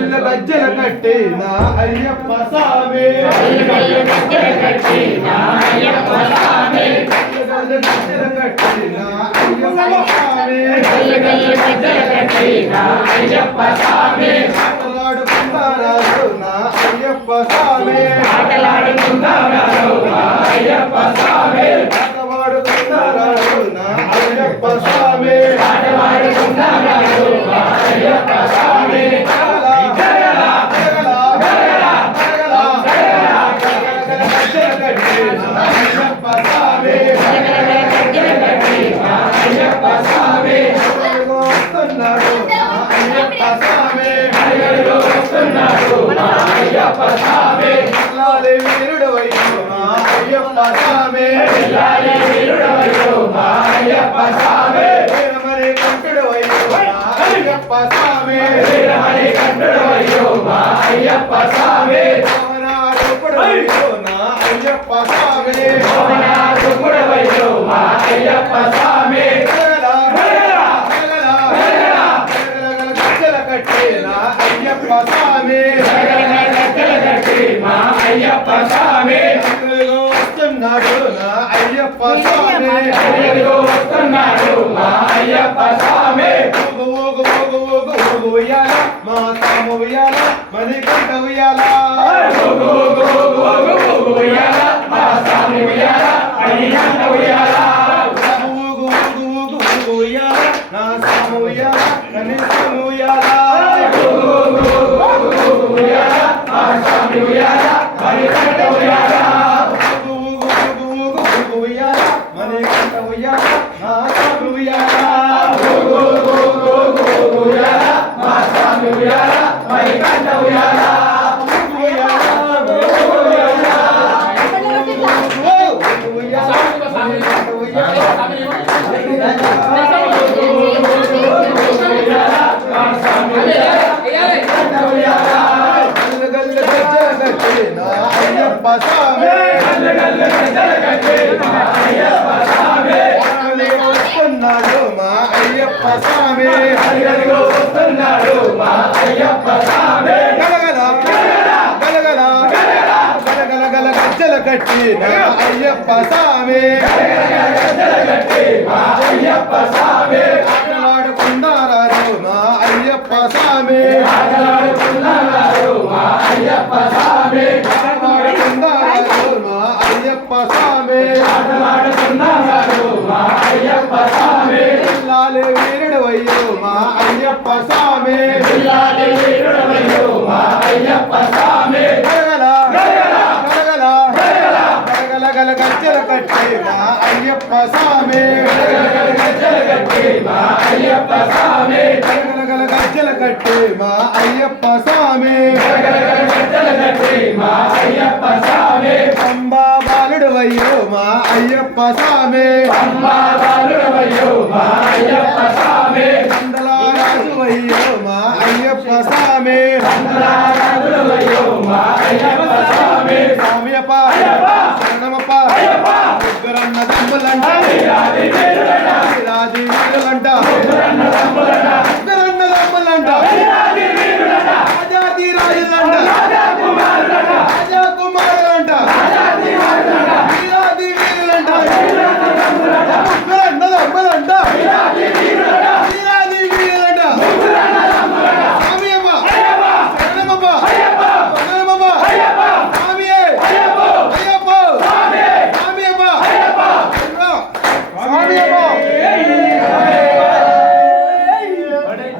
గల్ల గజ్జల కట్టిన అయ్యప్ప స్వామి గజ్జల కట్టిన అయ్యప్ప స్వామి గజ్జల కట్టిన అయ్యప్ప స్వామి గజ్జల కట్టిన అయ్యప్ప స్వామి ఆటలాడుకుంటారా అయ్యప్ప స్వామి ఆటలాడుకుంటారా అయ్యప్ప స్వామి ఆటవాడుకుంటారా అయ్యప్ప స్వామి ఆటలాడుకుంటారా అయ్యప్ప స్వామి వీరుడు అయ్యప్ప స్వామి అయ్యప్ప స్వామి వీరమణి కంఠుడు అయ్యప్ప స్వామి కంఠుడు అయ్యప్ప స్వామి రూపుడు అయ్యప్ప స్వామి అయ్యప్ప స్వామి గజ్జల కట్టిన అయ్యప్ప స్వామి అయ్యప్ప స్వామి వస్తున్నాడు అయ్యప్ప స్వామి వస్తున్నాడు అయ్యప్ప స్వామి ఉయ్యాల మా సాము ఉయ్యాల మణికంఠ ఉయ్యాల మా స్వామి ఉయ్యాల మణికంఠ ఉయ్యాల ఉయ్యాల నా సాము ఉయ్యాల కనీసం ఉయ్యాల మా స్వామి ఉయ్యాల మణికంఠ ఉయ్యాల ఉయ్యాల మణికంఠ ఉయ్యాల నా సాము ఉయ్యాల మా స్వామి ఉయ్యాల మణికంఠ ఉయ్యాల అయ్యప్ప స్వామి వస్తున్నాడు మా అయ్యప్ప స్వామి వస్తున్నాడు మా అయ్యప్ప స్వామి గలగల గలగల గలగల గల గజ్జల కట్టిన అయ్యప్ప స్వామి అయ్యప్ప స్వామి ఆటలాడుకున్నారా మా అయ్యప్ప స్వామి ఆటలాడుకున్నారు మా అయ్యప్ప స్వామి ఆటలాడుకున్నారా మా అయ్యప్ప స్వామి ఆటలాడుకున్నారు మా అయ్యప్ప స్వామి లాలి వీరుడు అయ్యో మా అయ్యప్ప స్వామి పిల్లాలి వీరుడవయ్యో మా అయ్యప్ప స్వామి గలగల గలగల గలగల గల గజ్జల కట్టిన అయ్యప్ప స్వామి గజ్జల కట్టి మా అయ్యప్ప స్వామి గలగల గల గజ్జల కట్టి మా అయ్యప్ప స్వామి గజ్జల కట్టి మా అయ్యప్ప స్వామి అంబా బాలుడు అయ్యో మా అయ్యప్ప స్వామి అమ్మా బాలుడవయ్యో మా అయ్యప్ప స్వామి